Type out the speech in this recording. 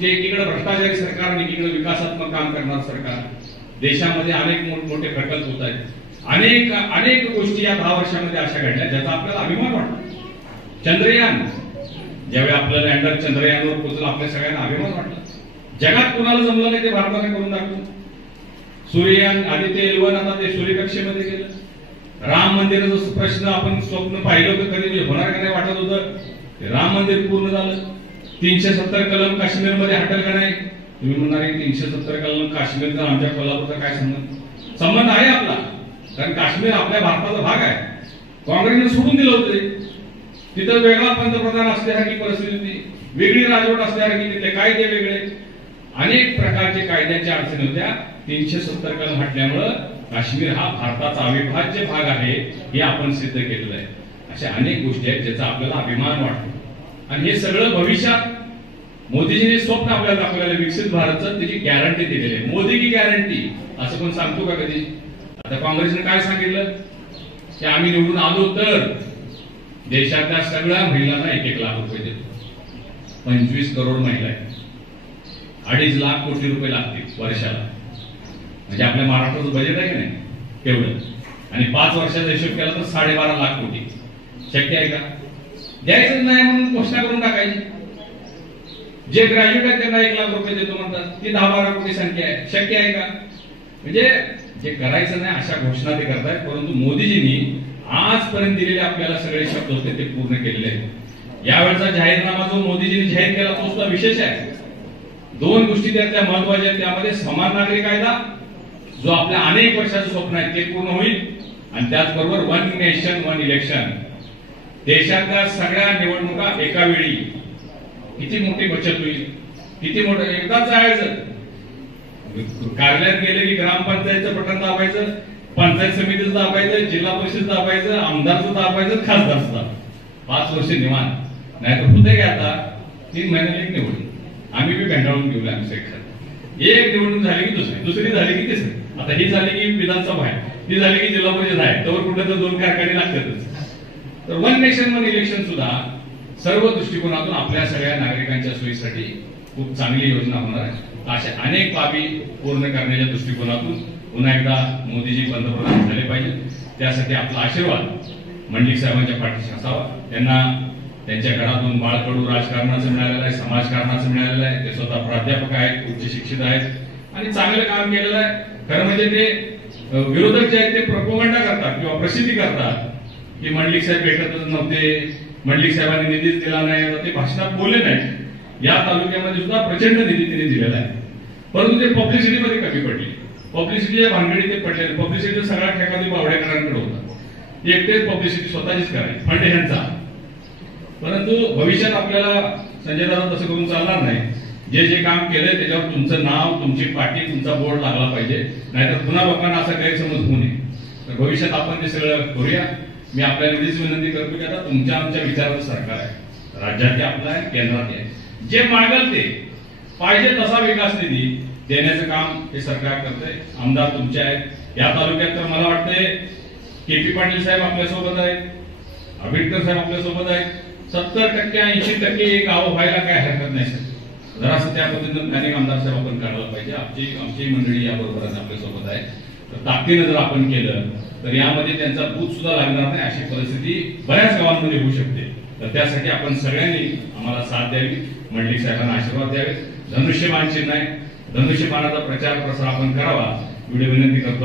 की एकीकडे भ्रष्टाचारी सरकार आणि एकीकडे विकासात्मक काम करणारं सरकार. देशामध्ये अनेक मोठमोठे प्रकल्प होत आहेत. अनेक गोष्टी या 10 वर्षामध्ये अशा घडल्या ज्याचा आपल्याला अभिमान वाटतो. चंद्रयान ज्यावेळी आपलं लँडर चंद्रयानवर पोहोचलं आपल्या सगळ्यांना अभिमान वाटला. जगात कुणाला जमलं नाही ते भारताने करून दाखवलं. सूर्ययान आदित्य एल1 आता ते सूर्यकक्षेमध्ये गेलं. राम मंदिराचा प्रश्न आपण स्वप्न पाहिलं होतं कधी होणार का नाही वाटत होतं. राम मंदिर पूर्ण झालं. 370 कलम काश्मीरमध्ये हटल का नाही. तुम्ही म्हणणार 370 कलम काश्मीरचा आमच्या कोल्हापूरचा काय संबंध. संबंध आहे आपला, कारण काश्मीर आपल्या भारताचा भाग आहे. काँग्रेसने सोडून दिलं होतं. तिथं वेगळा पंतप्रधान असल्यासारखी परिस्थिती होती, वेगळी राजवट असल्यासारखी, तिथले कायदे वेगळे, अनेक प्रकारचे कायद्याच्या अडचणी होत्या. 370 कलम हटल्यामुळं काश्मीर हा भारताचा अविभाज्य भाग आहे हे आपण सिद्ध केलेलं आहे. अशा अनेक गोष्टी आहेत ज्याचा आपल्याला अभिमान वाटतो. आणि हे सगळं भविष्यात मोदीजींनी स्वप्न आपल्याला दाखवलेलं विकसित भारतचं त्याची गॅरंटी दिलेली आहे. मोदी की गॅरंटी असं कोण सांगतो का कधी. आता काँग्रेसने काय सांगितलं की आम्ही निवडून आलो तर देशातल्या सगळ्या महिलांना 1-1 लाख रुपये देतो. 25 करोड महिला आहेत. 2.5 लाख कोटी रुपये लागतील वर्षाला. म्हणजे आपल्या महाराष्ट्राचं बजेट आहे की नाही तेवढं. आणि 5 वर्षाचा हिशोब केला तर 12.5 लाख कोटी. शक्य आहे का. द्यायचं नाही म्हणून घोषणा करून टाकायची. जे ग्रॅज्युएट आहेत त्यांना 1 लाख रुपये देतो म्हणतात. ती 10-12 कोटी संख्या आहे. शक्य आहे का. म्हणजे जे करायचं नाही अशा घोषणा ते करतायत. परंतु मोदीजींनी आजपर्यंत दिलेले आपल्याला सगळे शब्द होते ते पूर्ण केलेले आहेत. यावेळचा जाहीरनामा जो मोदीजींनी जाहीर केला तो सुद्धा विशेष आहे. 2 गोष्टी त्यातल्या महत्वाच्या आहेत. त्यामध्ये समान नागरी कायदा जो आपल्या अनेक वर्षाचं स्वप्न आहे ते पूर्ण होईल. आणि त्याचबरोबर 1 नेशन 1 इलेक्शन. देशातल्या सगळ्या निवडणुका एका वेळी. किती मोठी बचत होईल. किती मोठं. एकदाच जायचं कार्यालयात गेले की ग्रामपंचायतचं बटन दाबायचं, पंचायत समितीचं दाबायचं, जिल्हा परिषद दाबायचं, आमदारचं दाबायचं, खासदारचं दाबायचं. 5 वर्ष निवांत. नाही तर होते काय आता 3 महिन्याला एक निवडणूक. आम्ही बी कंटाळून घेऊ आमचं एक निवडणूक झाली की दुसरी झाली की तिसरी. आता ही झाली की विधानसभा आहे, ही झाली की जिल्हा परिषद आहे, तर कुठे तर 2 कारखाने लागतातच. तर 1 नेशन 1 इलेक्शन सुद्धा सर्व दृष्टिकोनातून आपल्या सगळ्या नागरिकांच्या सोयीसाठी खूप चांगली योजना होणार आहे. अशा अनेक बाबी पूर्ण करण्याच्या दृष्टिकोनातून पुन्हा एकदा मोदीजी पंतप्रधान झाले पाहिजे. त्यासाठी आपला आशीर्वाद मंडलिक साहेबांच्या पाठीशी असावा. त्यांना त्यांच्या घरातून बाळकडू राजकारणाचं मिळालेलं आहे, समाजकारणाचं मिळालेलं आहे. ते स्वतः प्राध्यापक आहेत, उच्च शिक्षित आहेत आणि चांगलं काम केलेलं आहे. खरं म्हणजे ते विरोधक जे आहेत ते प्रोपगंडा करतात किंवा प्रसिद्धी करतात की मंडलिक साहेब भेटतच नव्हते, मंडलिक साहेबांनी निधीच दिला नाही, ते भाषणात बोलले नाही. या तालुक्यामध्ये सुद्धा प्रचंड निधी त्यांनी दिलेला आहे. परंतु ते पब्लिसिटीमध्ये कमी पडली. पब्लिसिटीच्या भानगडी ते पडले. पब्लिसिटी सगळा ठेका बावडेकरांकडे होता. एकटेच पब्लिसिटी स्वतःचीच करायची फंड ह्यांचा. परंतु भविष्यात आपल्याला संजय दादा तसं करून चालणार नाही. जे काम केलंय त्याच्यावर तुमचं नाव, तुमची पाठी, तुमचा बोर्ड लागला पाहिजे. नाहीतर पुन्हा लोकांना असा गैरसमज होऊ नये. तर भविष्यात आपण ते सगळं करूया. मी आपल्याला एवढीच विनंती करतो की आता तुमच्या आमच्या विचाराचं सरकार आहे. राज्यात आपलं आहे, केंद्रात आहे. जे मागल ते पाहिजे तसा विकास निधी देण्याचं काम हे सरकार करतंय. आमदार तुमचे आहेत. या तालुक्यात तर मला वाटतंय KP पाटील साहेब आपल्यासोबत आहेत, आंबेडकर साहेब आपल्यासोबत आहेत. 70% 80% गावं व्हायला काय हरकत नाही सर. जरासं त्या पद्धतीनं अनेक आमदार साहेब आपण काढायला पाहिजे. आमची मंडळी याबरोबर आपल्यासोबत आहे. तर ताकदीनं जर आपण केलं तर यामध्ये त्यांचा बूथ सुद्धा लागणार नाही अशी परिस्थिती बऱ्याच गावांमध्ये होऊ शकते. तर त्यासाठी आपण सगळ्यांनी आम्हाला साथ द्यावी, मंडलिक साहेबांना आशीर्वाद द्यावे. धनुष्यबाण चिन्ह आहे, धनुष्यबाणाचा प्रचार प्रसार आपण करावा एवढी विनंती करतो.